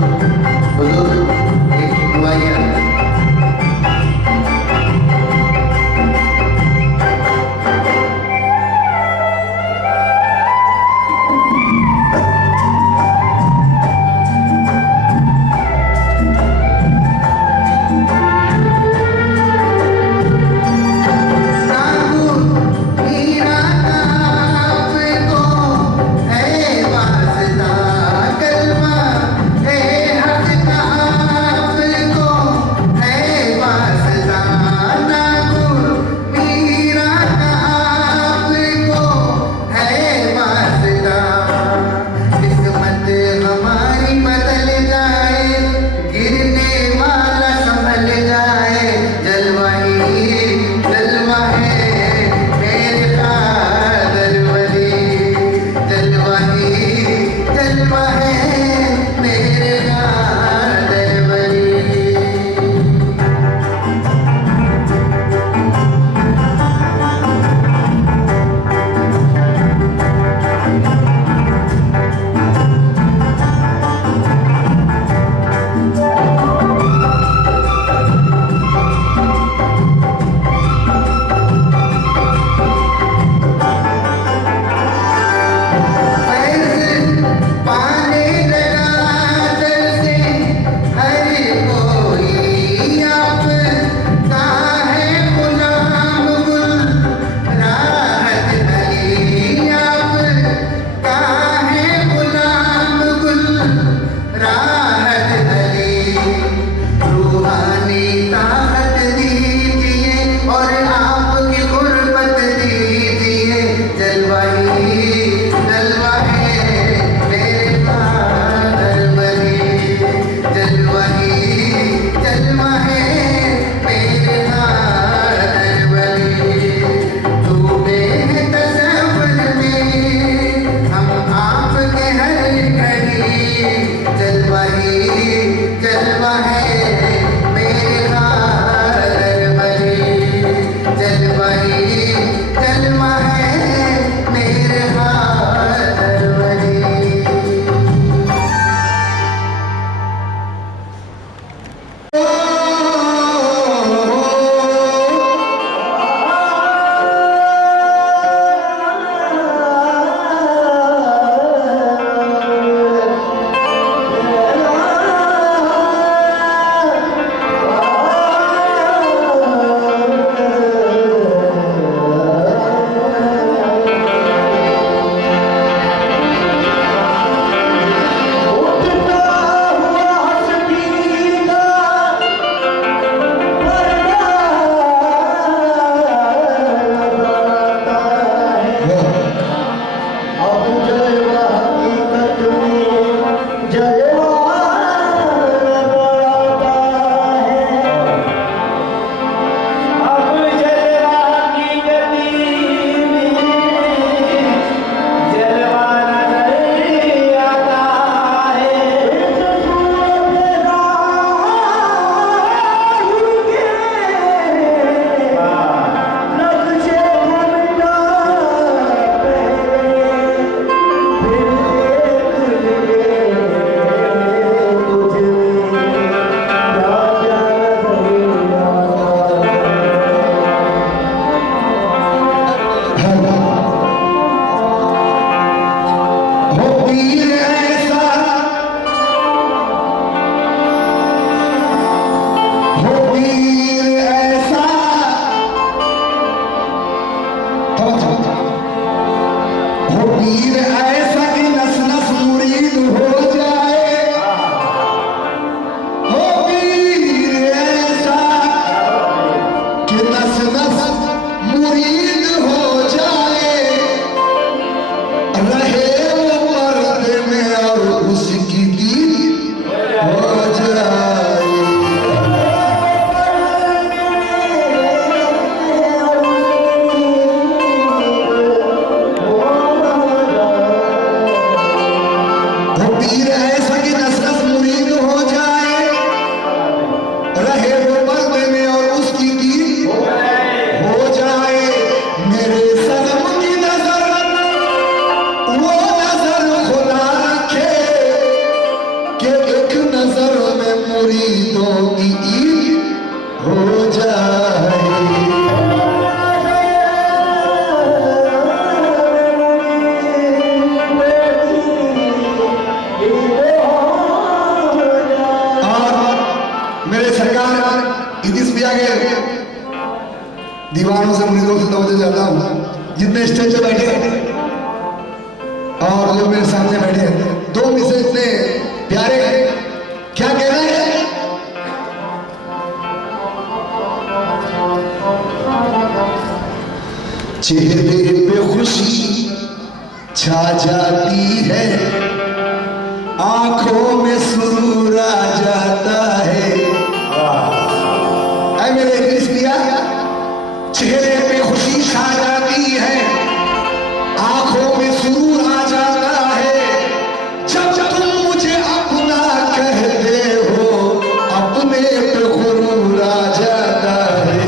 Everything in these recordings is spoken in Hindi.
हुजूर एक दुआया ईदों की ईद हो जाए। मेरे सरकार इदिस भी आगे दीवानों से मुरीदों से तवज्जो जाता हूँ। जितने स्टेज पे बैठे और जो मेरे सामने बैठे दो मिसे इतने प्यारे क्या कह रहे हैं? चेहरे पे खुशी छा जाती है, आंखों में सुरूर आ जाता है। ऐ मेरे क्रिस्पिया, चेहरे पे खुशी छा जाती है, आंखों में सुरूर आ जाता है। जब तुम मुझे अपना कहते हो, अपने पे गुरूर आ जाता है।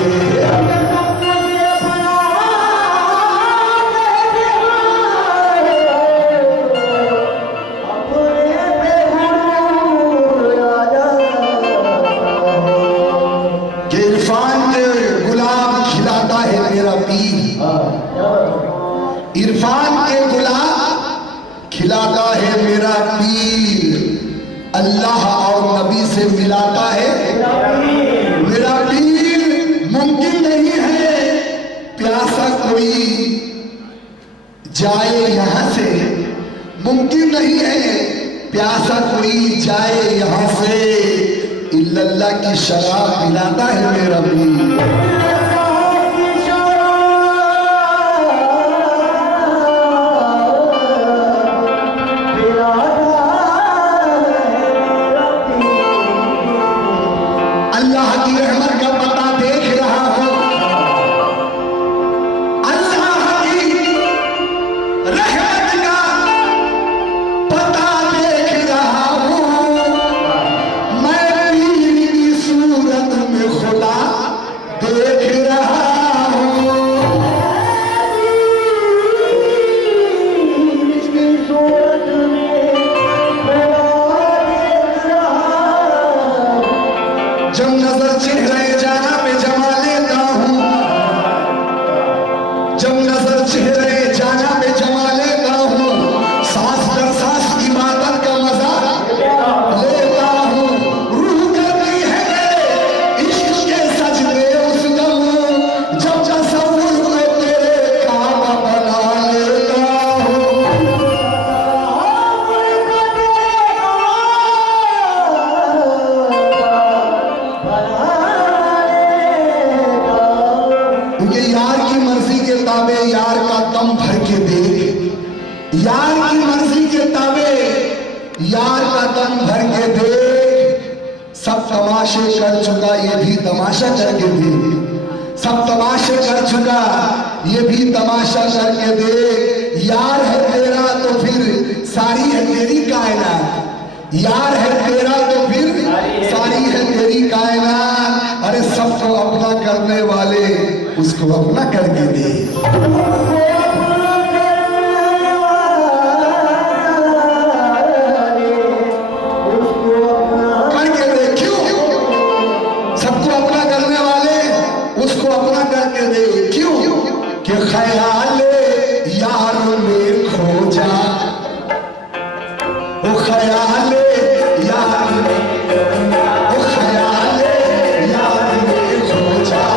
इरफान के गुलाब खिलाता है मेरा पीर, अल्लाह और नबी से मिलाता है मेरा पीर। मुमकिन नहीं है प्यासा कोई जाए यहां से, मुमकिन नहीं है प्यासा कोई जाए यहां से, इल्लल्लाह की शराब पिलाता है मेरा पीर। जब नजर चेहरे जाना पे जमा लेता हूँ, जब नजर चेहरे जाना पे जमा लेता हूँ, सांस दर सांस इबादत का मजा लेता हूँ। रूह करती है इश्क के सजदे उस दम, जब तसव्वुर में तेरे काम बना लेता हूँ। यार की मर्जी के ताबे यार का दम भर के देख, यार की मर्जी के ताबे यार का दम भर के देख। सब तमाशे कर चुका ये भी तमाशा करके देख, सब तमाशे कर चुका ये भी तमाशा करके देख। यार है तेरा तो फिर सारी है तेरी कायनात, यार है तेरा तो फिर सारी है तेरी कायनात। अरे सबको अपना करने वाले उसको अपना करके दे। करके दे, क्यों? सबको अपना करने वाले उसको अपना करके दे, क्यों? कि ख्याल यार में खो जा, वो ख्याल यार में, वो ख्याल यार में खो जा।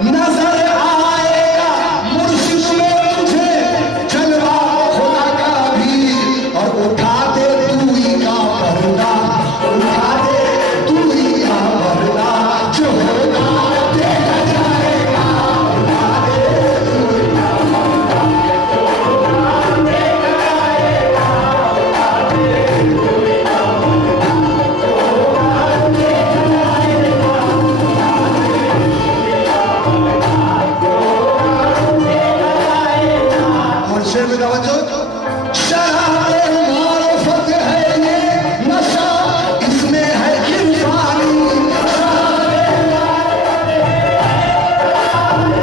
नजर आएगा मुर्शिद में तुझे जलवा खुदा का भी, और उठा दे तू ही का पर्दा, उठा दे तू ही का पर्दा, जो होगा देखा जाएगा, उठा दे तू ही का पर्दा, जो होगा देखा जाएगा, उठा दे तू ही का पर्दा, जो होगा देखा जाएगा, उठा दे तू ही का पर्दा, जो होगा देखा जाएगा। और शेर में तवज्जो, शराबे मारिफत है ये नशा, इसमें है इरफानी, शराबे मारिफत है,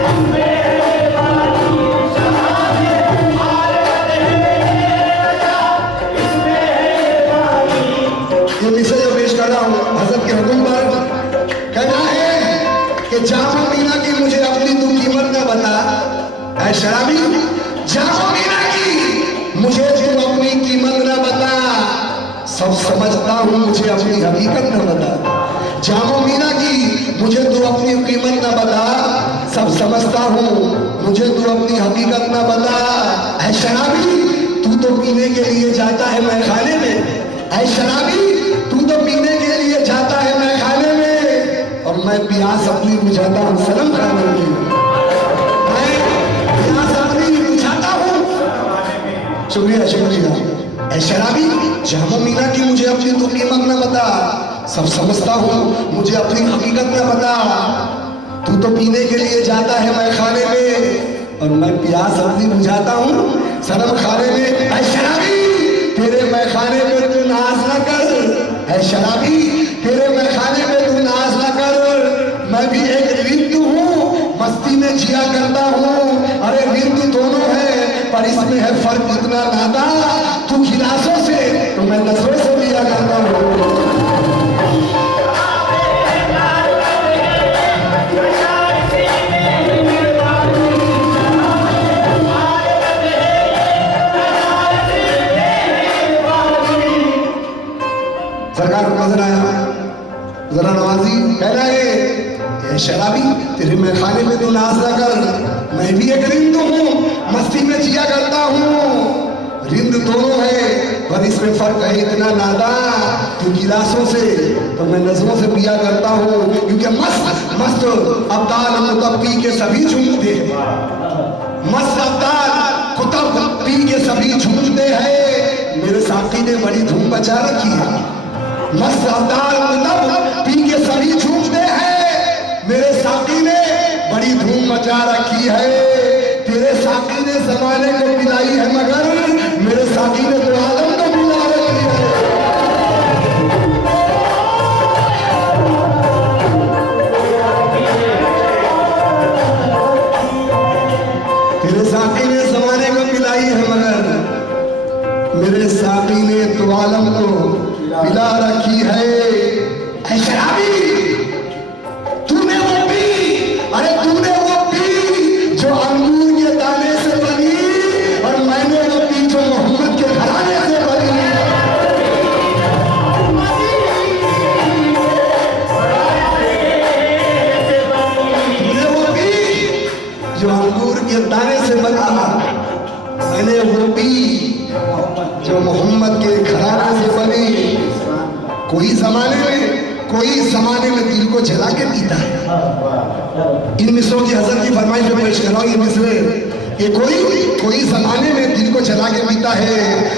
इसमें है इरफानी, शराबे मारिफत है नशा, इसमें है इरफानी। ये मिसल जो पेश कर रहा हूँ हज़रत के हुक्म पर, कहना है कि जामा मीना की मुझे अपनी तू कीमत न बता, ऐ शराबी जामा मीना की मुझे तू अपनी कीमत न बता, सब समझता हूँ मुझे अपनी हकीकत न बता, जामो मीना की मुझे तू अपनी कीमत न बता, सब समझता हूँ मुझे तू अपनी हकीकत न बता। ऐ शराबी तू तो पीने के लिए जाता है मैखाने में, ऐ शराबी तू तो पीने के लिए जाता है मैखाने में, और मैं प्यास अपनी बुझाता हूँ सनम खाने में, मैं प्यास अपनी बुझाता हूँ। शुक्रिया शुक्रिया। ऐ शराबी जामो मीना की मुझे अपनी तू कीमत न बता, सब समझता हूँ मुझे अपनी हकीकत न बता, तू तो पीने के लिए जाता है मैखाने में, और मैं प्यास अपनी बुझाता हूँ सनम खाने में। ऐ शराबी तेरे मैखाने में तू नाज न कर, ऐ शराबी तेरे मैखाने में तू नाज न कर, मैं भी एक रिंद हूँ मस्ती में जिया करता हूँ, अरे रिंद दोनों है पर इसमें है फर्क इतना नादा, तू गिलासों से तो मैं नजरों से लिया करता हूँ। सरकार को नजर आया जरा नवाजी, कहना है शराबी तेरे मैखाने में तू नाज ना कर, मैं भी एक रिंद हूँ मस्ती में जिया करता हूँ, रिंद दोनों है पर इसमें फर्क है इतना नादा, तू गिलासों से तो मैं नजरों से पिया करता हूँ, क्योंकि मस्त मस्त अब्दाल कुतब पी के सभी झूमते हैं, मस्त अब्दाल कुतब पी के सभी झूमते हैं, मेरे साथी ने बड़ी धूम मचा रखी है, मस्त अब्दाल कुतब पी के सभी झूमते हैं, मेरे साथी ने बड़ी धूम मचा रखी है, तेरे साथी ने जमाने को पिलाई है मगर मेरे साथी ने तो आलम को पिला रखी है। तेरे साथी ने जमाने को पिलाई है मगर मेरे साथी ने तो आलम को पिला रखी है। ऐ शराबी तूने वो पी, अरे तूने वो पी जो अंगूर के दाने से बनी, और मैंने वो पी जो मोहम्मद के घराने से बनी। तूने वो पी जो अंगूर के दाने से बना, मैंने वो पी जो मोहम्मद के घराने से बनी। कोई जमाने में दिल को जला के पीता है। इन मिसरों की हज़रत की फरमाइश में पेश कर रहा हूँ ये मिसरे, कि कोई जमाने में दिल को जला के पीता है,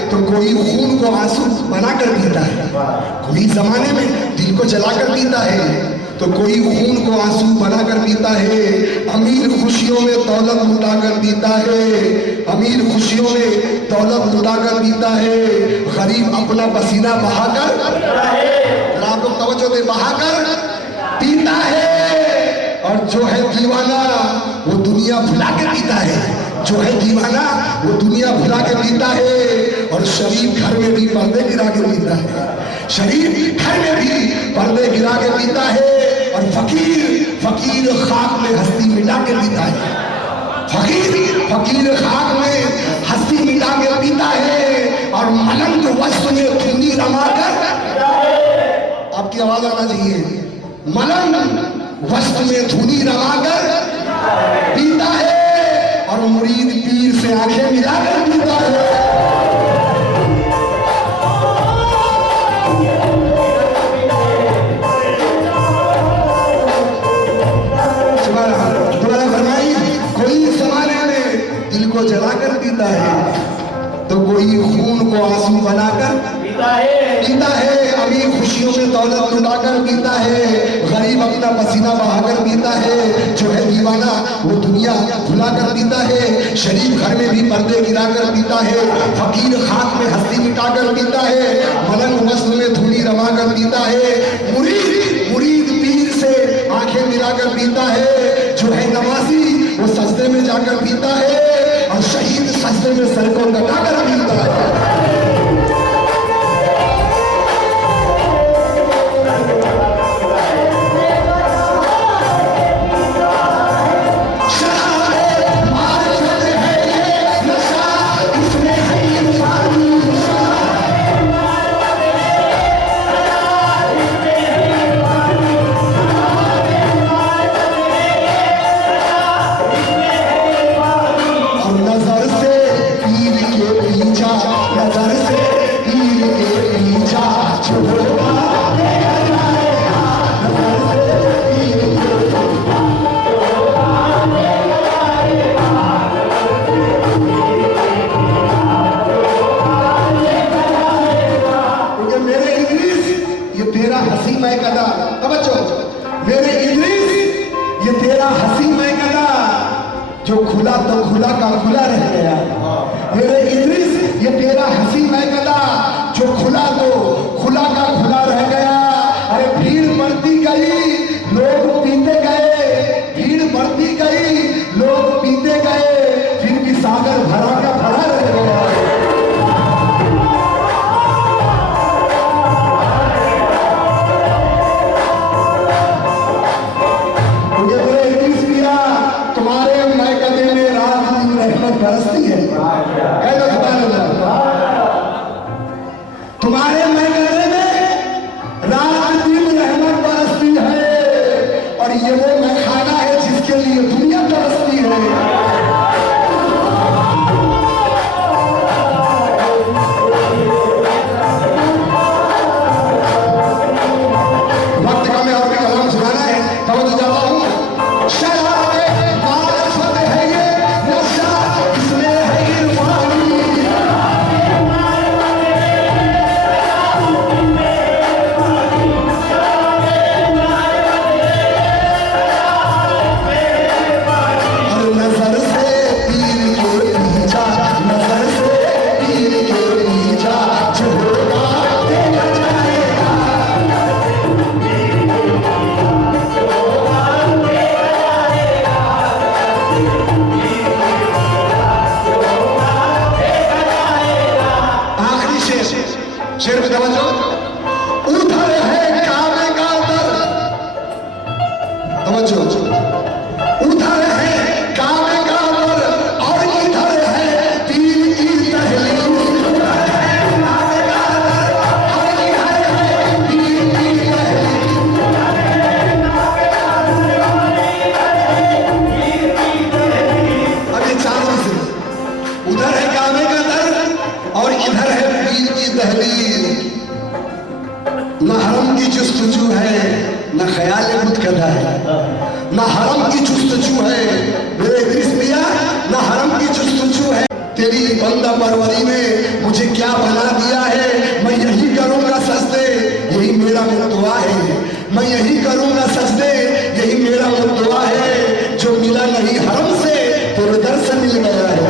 तो कोई खून को आंसू बनाकर पीता है। कोई जमाने में दिल को जलाकर पीता है, तो कोई खून को आंसू बनाकर पीता है। अमीर खुशियों में दौलत लुटाकर पीता है, अमीर खुशियों में दौलत लुटाकर पीता है। गरीब अपना पसीना बहाकर, आप लोग तवज्जो दे, बहाकर पीता है। और जो है दीवाना वो दुनिया भुला के पीता है, जो है दीवाना वो दुनिया भुला के पीता है। और शरीफ घर में भी पर्दे गिरा के पीता है, शरीफ घर में भी पर्दे गिरा के पीता है। और फकीर खाक में हस्ती मिटा के पीता है, फकीर खाक में हस्ती मिटा के पीता है। और मलंग वस्त्र में धुनी रमाकर, आपकी आवाज आना चाहिए, मलंग वस्त्र में धुनी रमाकर कर पीता है, तो कोई खून को आंसू बनाकर पीता है, अमीर खुशियों में दौलत लुटाकर पीता है, गरीब अपना पसीना बहाकर पीता है, जो है दीवाना वो दुनिया भुलाकर पीता है, शरीफ घर में भी पर्दे गिराकर पीता है, फकीर खाक में हस्ती मिटाकर पीता है, मलंग वस्त्र में धूली रमाकर पीता है, मुरीद पीर से आंखें मिलाकर पीता है, जो है नमाजी वो सजदे में जाकर पीता है, और शहीद सजदे में सर को कटाकर पीता है। जो खुला तो खुला का खुला रह गया, मेरे इद्रिस ये तेरा हंसी महकदा, जो खुला तो खुला का खुला रह गया। अरे भीड़ बढ़ती गई लोग पीते गए, भीड़ बढ़ती गई लोग पीते गए, फिर भी सागर भरा का भरा रह गया। बरसती है, तुम्हारे महकमे में रात दिन रहमत बरसती है, और ये वो मैखाना है जिसके लिए दुनिया तरसती है। वक्त का मैं और भी कलाम सुनाना है, तब तो जाता हूँ। शेर में तवज्जो, उधर है काबे का दर, तवज्जो, उधर है काबे का दर और इधर है पीर की तहलील, उधर है काबे का दर और इधर है पीर की तहलील, उधर है काबे का दर और इधर है पीर की तहलील। अब ये चार चीजें, उधर है काबे का दर और इधर है पीर की तहलील। न हरम की जुस्तजू है न ख्याल मुतकदा है, न हरम की जुस्तजू है मेरे इद्रिस मिया, न हरम की जुस्तजू है। तेरी बंदा परवरी में मुझे क्या बना दिया है, मैं यही करूंगा सजदे यही मेरा मुद्दुआ है, मैं यही करूंगा सजदे यही मेरा मुद्दुआ है। जो मिला नहीं हरम से तेरे दर से मिल गया है।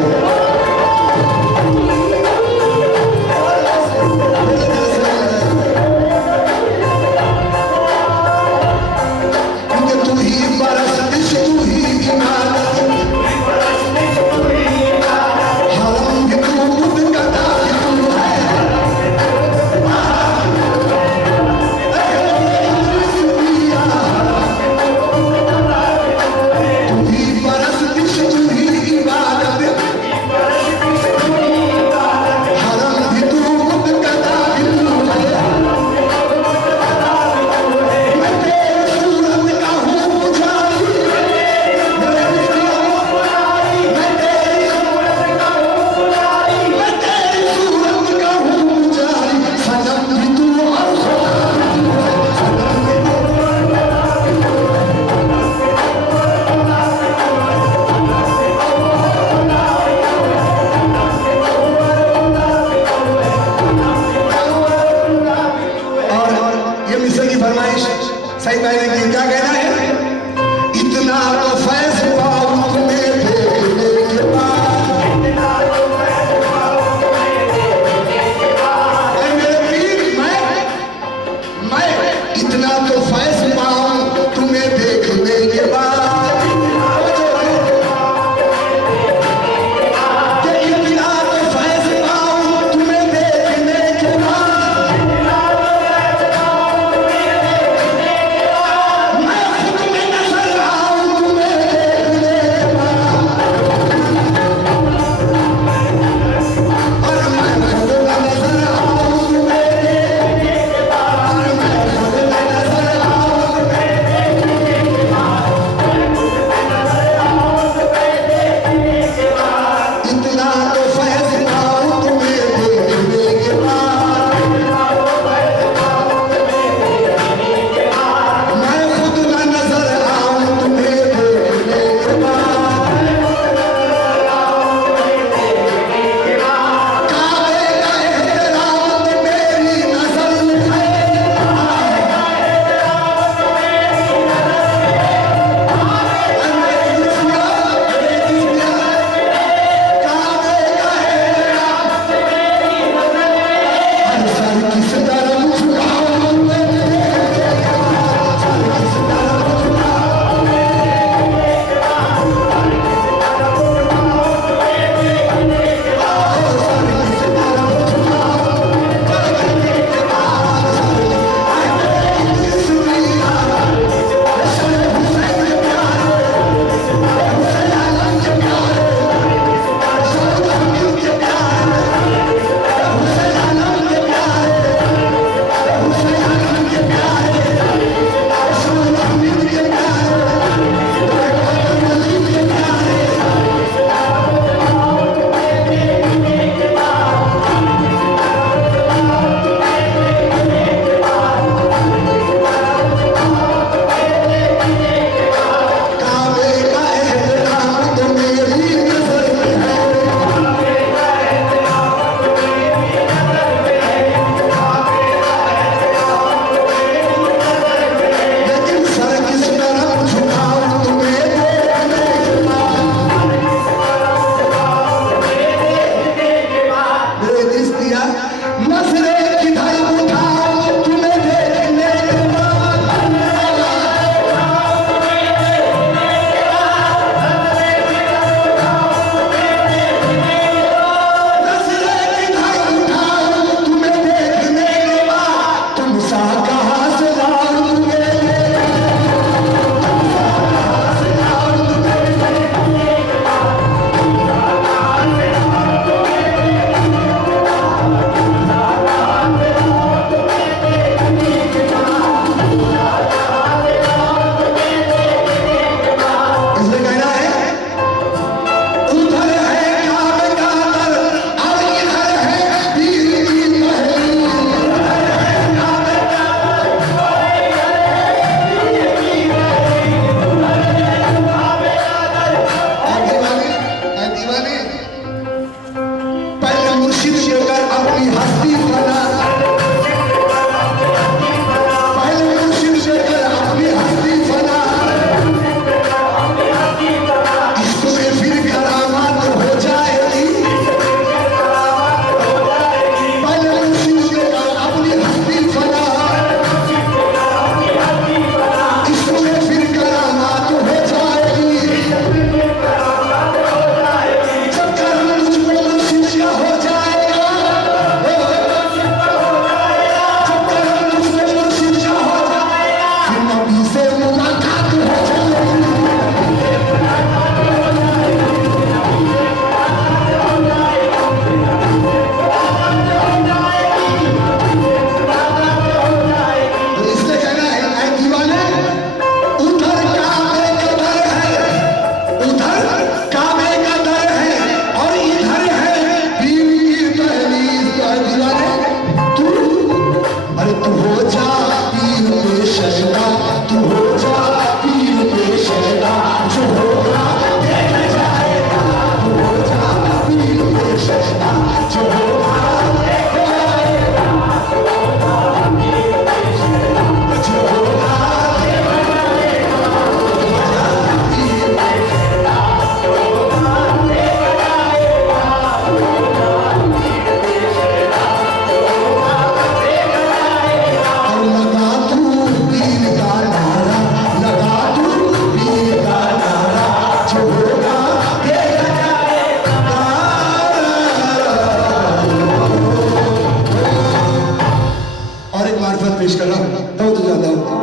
पेश करना बहुत ज्यादा होता है।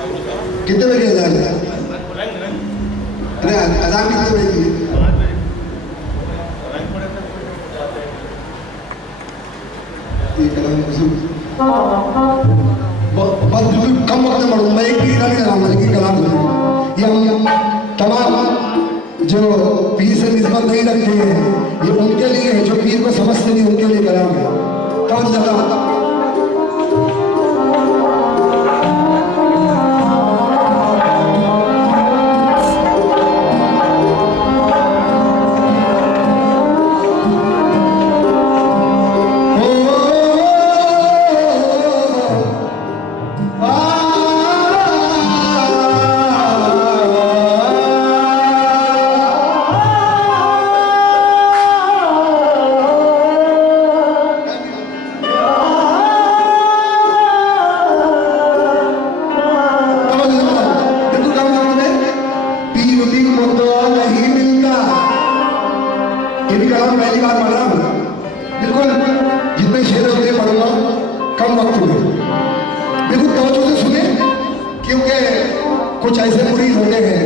कितने बजे अजान है? अरे अजान कितने बजे की है? बस बिल्कुल कम वक्त में पढ़ूँ, मैं एक भी नहीं कराऊंगा, लेकिन कलाम ये हम तमाम जो पीर से निस्बत नहीं रखते हैं, ये उनके लिए है जो पीर को समझते नहीं, उनके लिए कलाम है। कौन ज्यादा पहली बार पढ़ रहा हूँ, बिल्कुल जितने शेर होते पढ़ूंगा कम वक्त में, बिल्कुल तवज्जो से सुने, क्योंकि कुछ ऐसे मुरीद होते हैं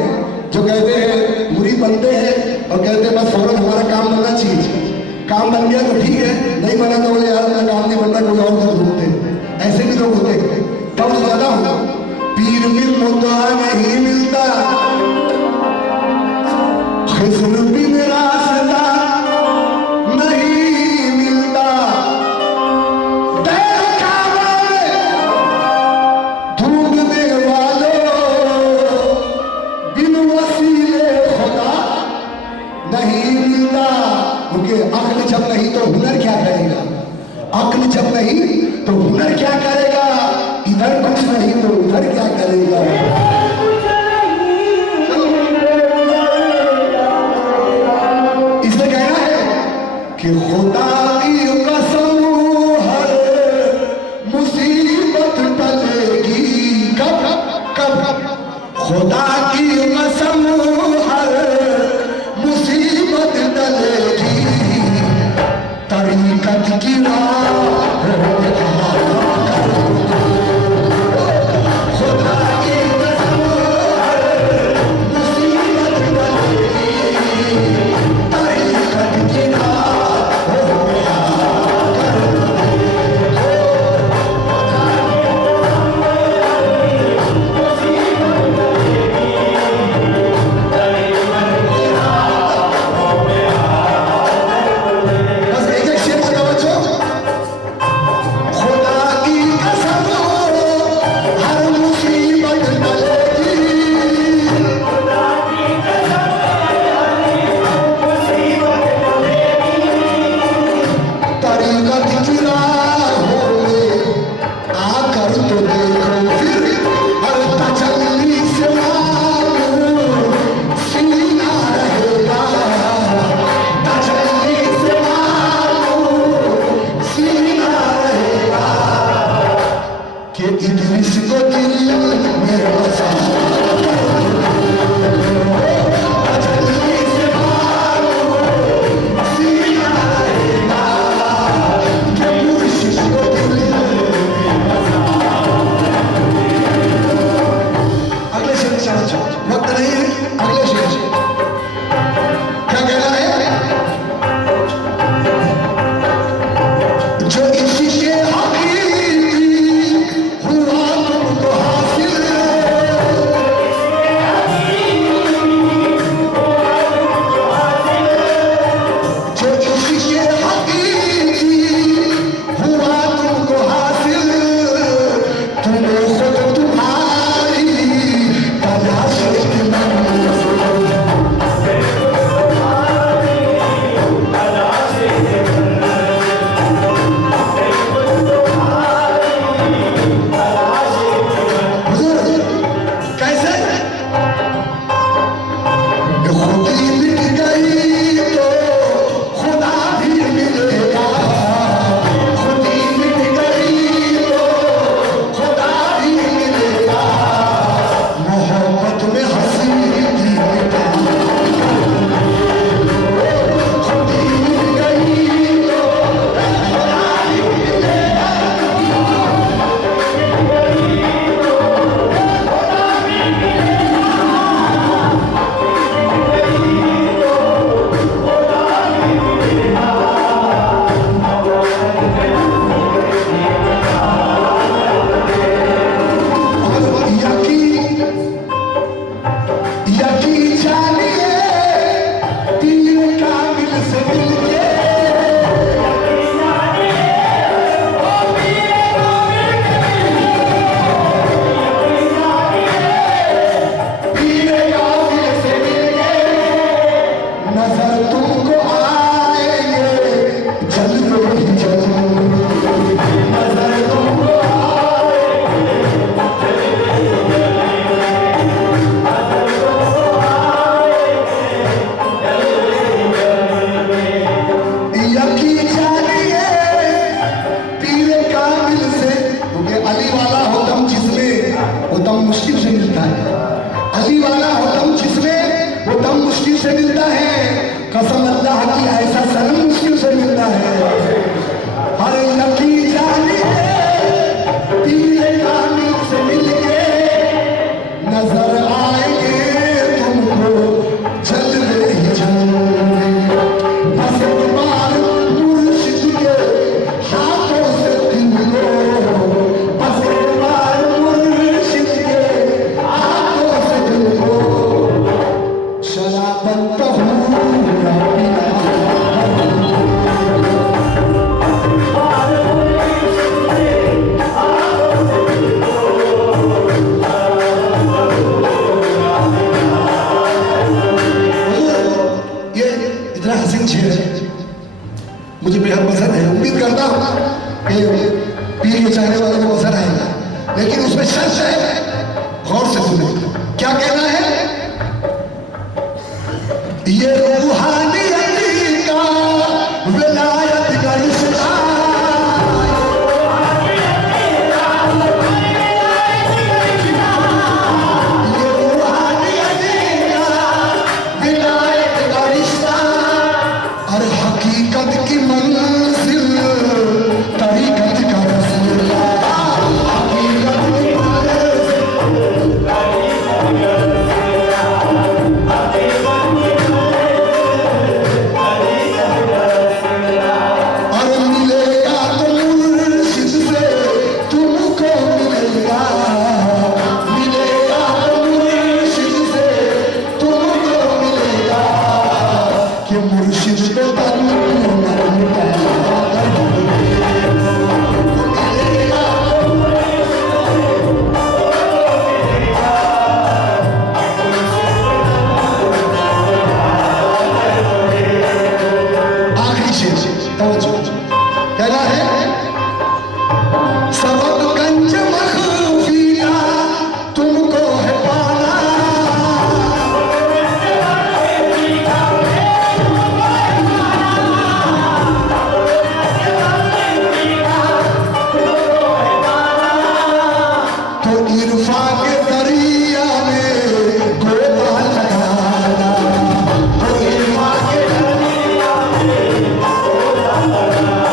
जो कहते हैं, मुरीद बनते हैं और कहते हैं बस फौरन हमारा काम बनना चाहिए, काम बन गया तो ठीक है, नहीं बना तो बोले यार मेरा काम नहीं बन रहा, कोई और कर ढूंढते, ऐसे भी लोग होते हैं। तब ज्यादा हूँ, पीर मिल मुद्दा नहीं मिलता, खिस्र भी मेरा अक्ल जब नहीं तो हुनर क्या करेगा, अक्ल जब नहीं तो हुनर क्या करेगा, इधर कुछ नहीं तो उधर क्या करेगा। इसलिए कहना है कि खुदा की कसम हर मुसीबत टलेगी, कब कब खुदा की कसम हर मुसीबत टलेगी, तरीकत की खुदा की कसम मुसीबत टलेगी, तरीकत की दम मुश्किल से मिलता है। अली वाला हो दम जिसमें, वो दम मुश्किल से मिलता है। कसम अल्लाह की ऐसा सनम मुश्किल से मिलता है। हर लकी जाने पीले कामिल से मिलके नजर आएंगे तुमको जलवे ही जलवे। बस तुम्हारे मुर्शिद के हाथों से दिल लो, बस तुम्हारे मुर्शिद के हाथों से दिल लो। शराबत कहूँ मुझे बेहद पसंद है। उम्मीद करता हूँ कि पीर के चाहने वालों को पसंद आएगा, लेकिन उसमें शर्त है, गौर से सुने क्या कहना है। ये रूहानियत का विलायत का रिश्ता, ये रूहानियत का विलायत का रिश्ता और हकीकत की मंजिल तरीकत का रसूला। हकीकत की और मिलेगा तो मुर्शिद से तुमको मिलेगा, मिलेगा तो मुर्शिद से तुमको मिलेगा कि मुर्शिद पे कहना है। सबक गंज मखफी का तुमको है पाना, तो इरफा के दरिया में गोता लगाना, तो इरफा के दरिया में गोता लगाना।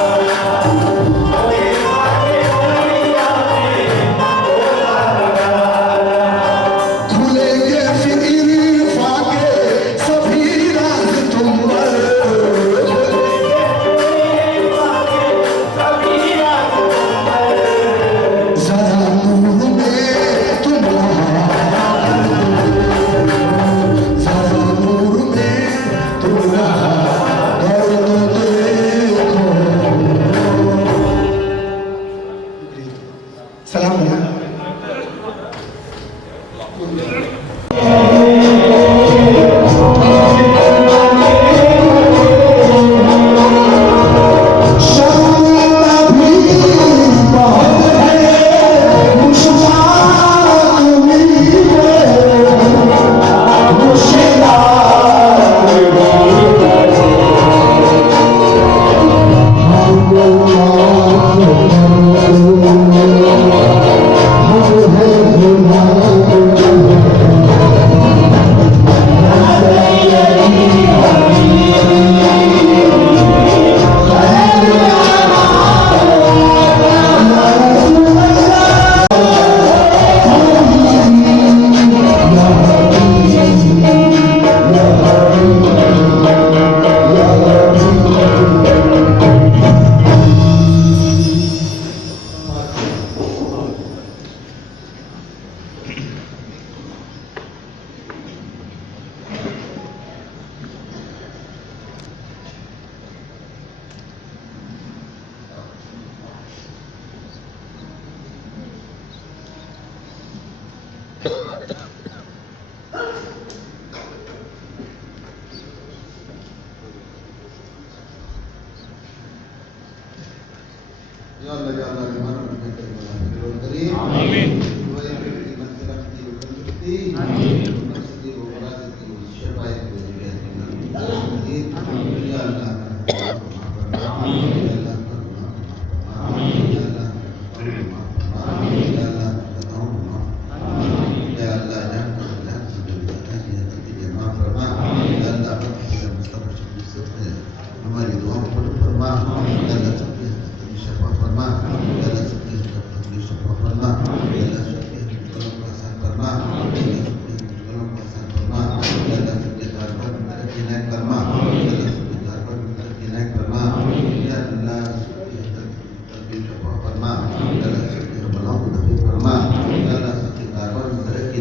खुलेंगे फिर इरफा के सभी राज तुम पर, जरा नूर में तुम जरा नूर में तुम और तो देखो। सलाम अलैकुम। Ya Allah ya Allah gimana kita berdoa. Amin. Doa yang kita berdoa. Amin.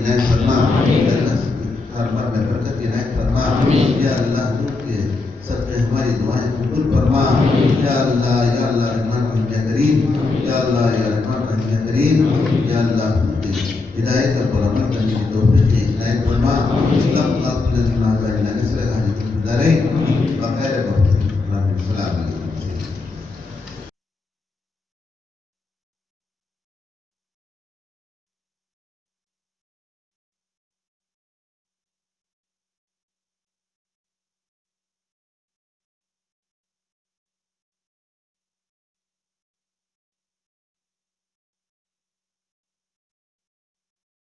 इनायत फरमा, या अल्लाह कारोबार में बरकत इनायत फरमा, या अल्लाह हुजूर के सदक़े हमारी दुआएं कबूल फरमा, या अल्लाह रहमान रहीम या करीम, या अल्लाह रहमान रहीम या करीम, या अल्लाह हिदायत का